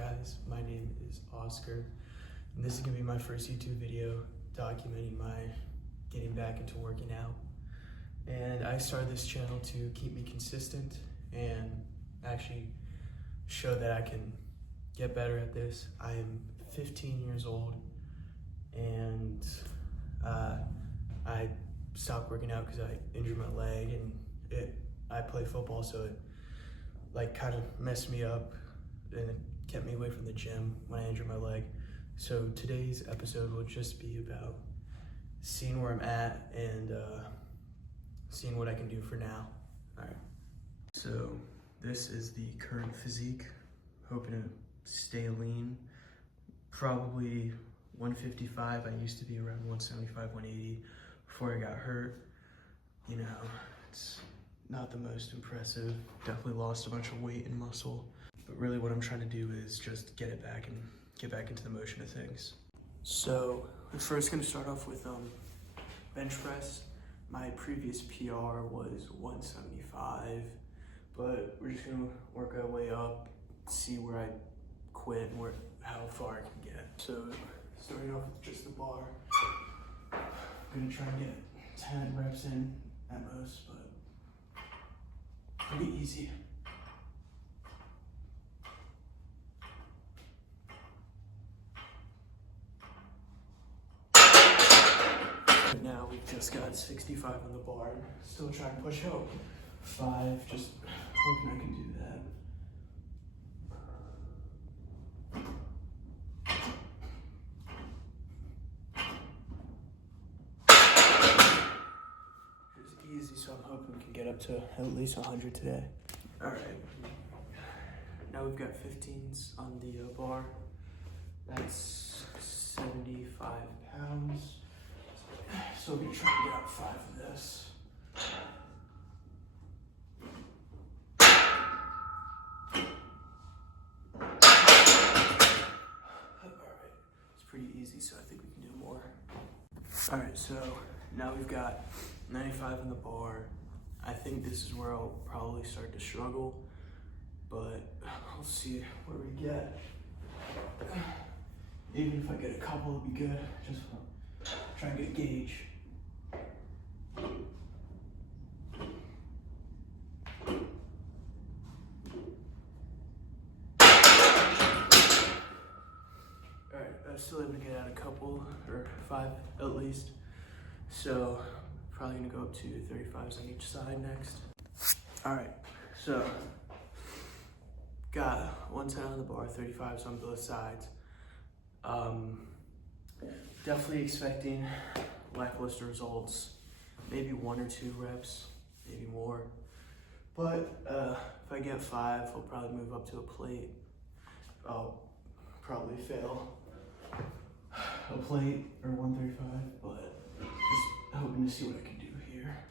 guys? My name is Oscar, and this is gonna be my first YouTube video documenting my getting back into working out. And I started this channel to keep me consistent and actually show that I can get better at this. I am 15 years old, and I stopped working out because I injured my leg, and I play football, so it like kind of messed me up and it kept me away from the gym when I injured my leg. So today's episode will just be about seeing where I'm at and seeing what I can do for now. All right. So this is the current physique. Hoping to stay lean. Probably 155. I used to be around 175, 180 before I got hurt. You know, it's not the most impressive. Definitely lost a bunch of weight and muscle. But really what I'm trying to do is just get it back and get back into the motion of things. So we're first gonna start off with bench press. My previous PR was 175, but we're just gonna work our way up, see where I quit and how far I can get. So starting off with just the bar, I'm gonna try and get 10 reps in at most, but pretty easy. Right now we've just got 65 on the bar. Still trying to push out 5, just hoping I can do that. Easy, so I'm hoping we can get up to at least 100 today. All right, now we've got 15s on the bar. That's 75 pounds. So we're gonna try to get up 5 of this. All right, it's pretty easy, so I think we can do more. All right, so now we've got 95 on the bar. I think this is where I'll probably start to struggle, but we'll see where we get. Even if I get a couple, it'll be good. Just try and get a gauge. Alright, I'm still able to get out a couple, or 5 at least. So probably gonna go up to 35s on each side next. All right, so got 110 on the bar, 35s on both sides. Definitely expecting lackluster results, maybe 1 or 2 reps, maybe more. But if I get 5, I'll probably move up to a plate. I'll probably fail a plate or 135, but just hoping to see what I can do here.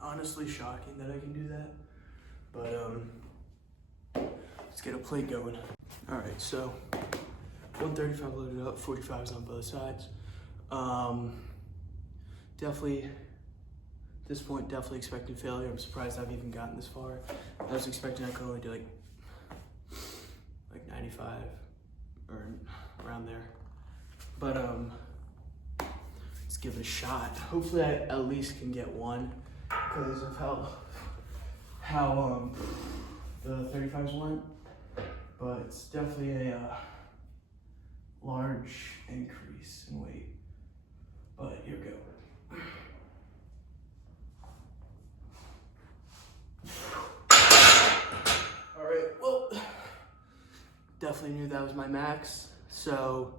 Honestly shocking that I can do that, but let's get a plate going. All right, so 135 loaded up, 45s on both sides. Definitely, at this point, definitely expecting failure. I'm surprised I've even gotten this far. I was expecting I could only do like 95 or around there. But let's give it a shot. Hopefully I at least can get 1 because of how the 35s went. But it's definitely a large increase in weight. But here we go. All right, well, definitely knew that was my max. So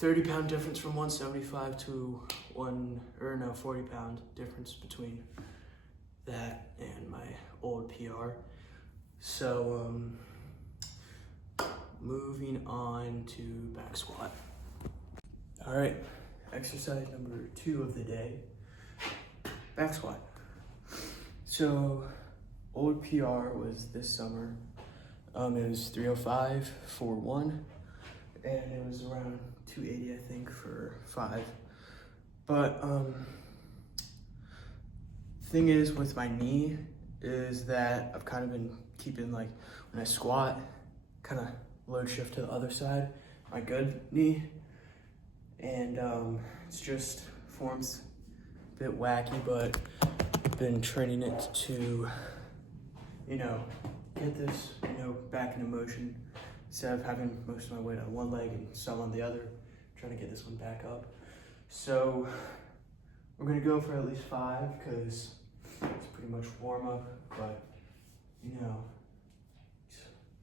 30-pound difference from 175 to 40-pound difference between that and my old PR. So moving on to back squat. All right, exercise number 2 of the day, back squat. So old PR was this summer. It was 305 for 1, and it was around 280, I think, for 5. But thing is with my knee is that I've kind of been keeping, like, when I squat, kind of load shift to the other side, my good knee, and it's just forms a bit wacky, but I've been training it to, you know, get this, you know, back into motion instead of having most of my weight on one leg and some on the other, trying to get this one back up. So we're gonna go for at least 5 because it's pretty much warm up, but you know,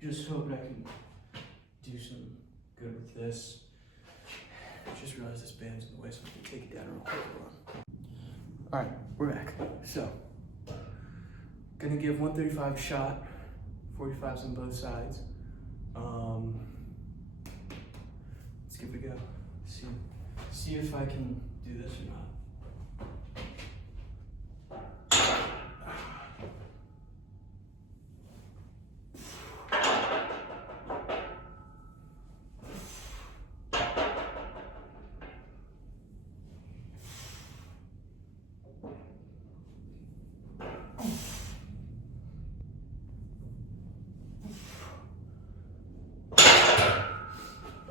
just hoping I can do some good with this. I just realized this band's in the way, so I can take it down real quick. All right, we're back. So, gonna give 135 a shot, 45s on both sides. Let's give it a go. See if I can do this or not.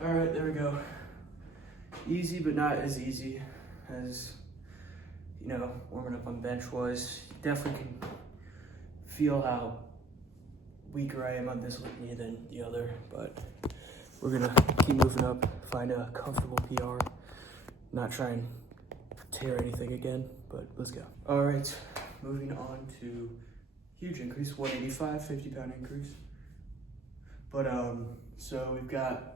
All right, there we go. Easy, but not as easy as, you know, warming up on bench was. You definitely can feel how weaker I am on this knee than the other, but we're gonna keep moving up, find a comfortable PR, not try and tear anything again, but let's go. All right, moving on to huge increase, 185, 50-pound increase. But so we've got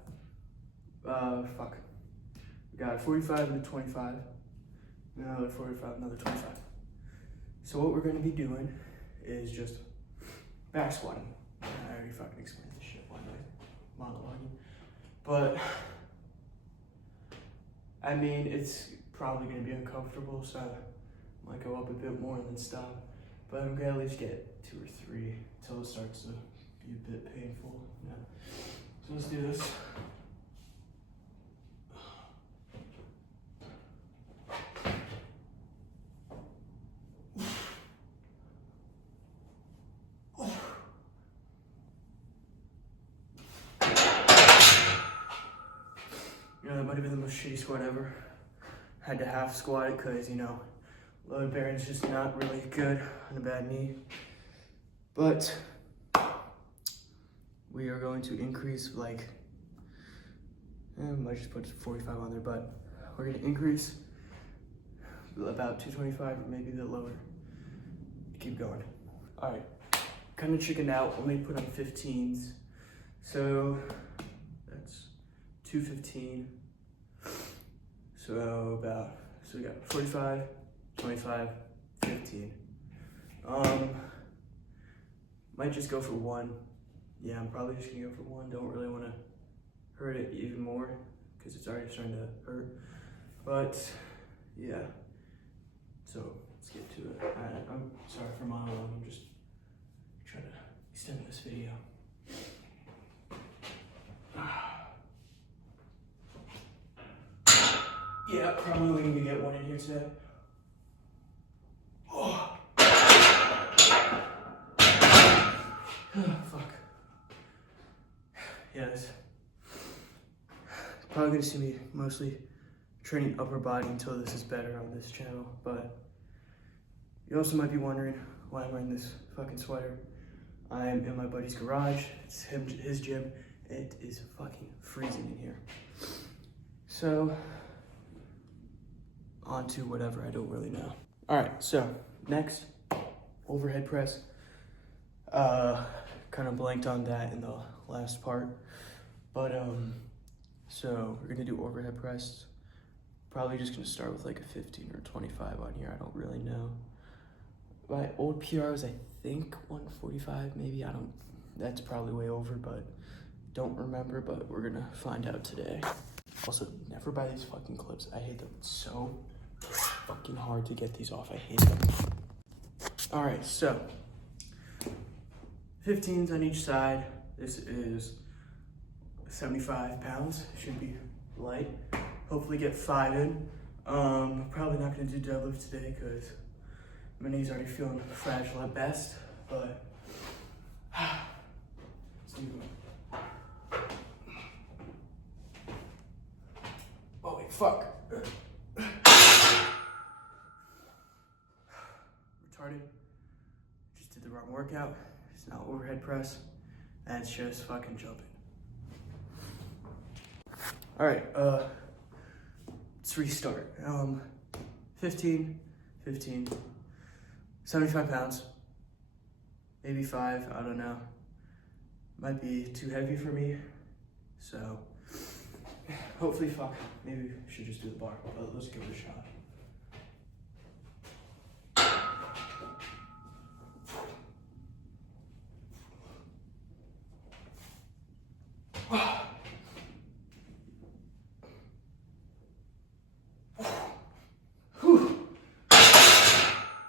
we got 45 and a 25, another 45, another 25. So what we're gonna be doing is just back squatting. I already fucking explained this shit one day, monologuing. But I mean, it's probably gonna be uncomfortable, so I might go up a bit more and then stop. But I'm gonna at least get 2 or 3 until it starts to be a bit painful. Yeah. So let's do this. You know, that might have been the most shitty squat ever. Had to half squat it because, you know, load bearing is just not really good on a bad knee. But we are going to increase, like, I might just put 45 on there, but we're going to increase about 225 or maybe a bit lower. Keep going. All right, kind of chickened out. Let me put on 15s. So that's 215. So we got 45, 25, 15. Might just go for 1. Yeah, I'm probably just gonna go for 1. Don't really want to hurt it even more because it's already starting to hurt. But yeah, so let's get to it. I'm sorry for monologue. I'm just trying to extend this video. Yeah, probably only gonna get 1 in here today. Oh. Fuck. Yes. Probably gonna see me mostly training upper body until this is better on this channel, but you also might be wondering why I'm wearing this fucking sweater. I'm in my buddy's garage. It's his gym. It is fucking freezing in here. So, on to whatever, I don't really know. All right, so next, overhead press. Kind of blanked on that in the last part, but so we're gonna do overhead press. Probably just gonna start with like a 15 or 25 on here. I don't really know. My old PR was, I think, 145 maybe. That's probably way over, but don't remember, but we're gonna find out today. Also, never buy these fucking clips. I hate them. It's so fucking hard to get these off. I hate them. All right, so 15s on each side. This is 75 pounds, should be light. Hopefully get 5 in. Probably not gonna do deadlift today because my knee's already feeling fragile at best, but let's do it. Oh wait, fuck. Retarded. Just did the wrong workout. It's not overhead press. And it's just fucking jumping. Alright, let's restart. 15, 75 pounds. Maybe 5, I don't know. Might be too heavy for me. So, hopefully, fuck. Maybe we should just do the bar, but let's give it a shot.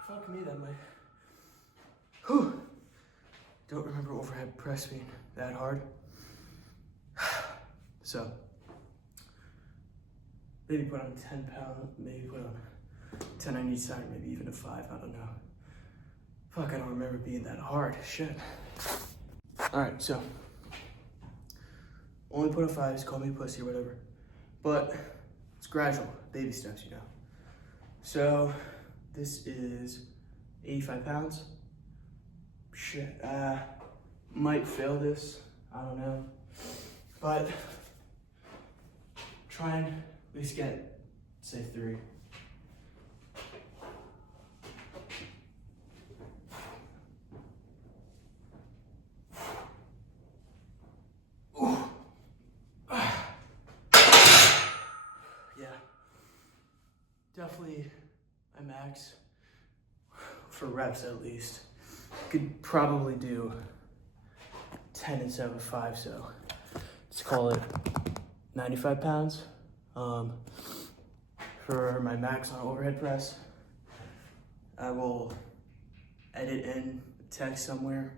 Fuck me, that might. Don't remember overhead press being that hard. So, maybe put on 10 pounds, maybe put on 10 on each side, maybe even a 5, I don't know. Fuck, I don't remember it being that hard, shit. Alright, so, only put on 5s, call me a pussy or whatever. But, it's gradual, baby steps, you know. So, this is 85 pounds. Shit, might fail this, I don't know. But, try and at least get, say, 3. Yeah, definitely my max, for reps at least. Could probably do 10 instead of 5, so let's call it 95 pounds. For my max on overhead press, I will edit in text somewhere.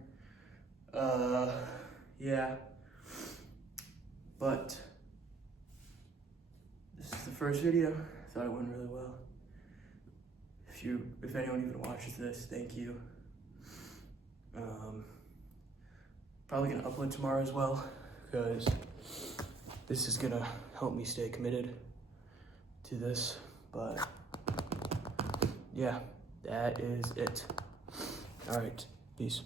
Yeah, but this is the first video. I thought it went really well. If anyone even watches this, thank you. Probably gonna upload tomorrow as well, because this is gonna help me stay committed to this. But yeah, that is it. All right, peace.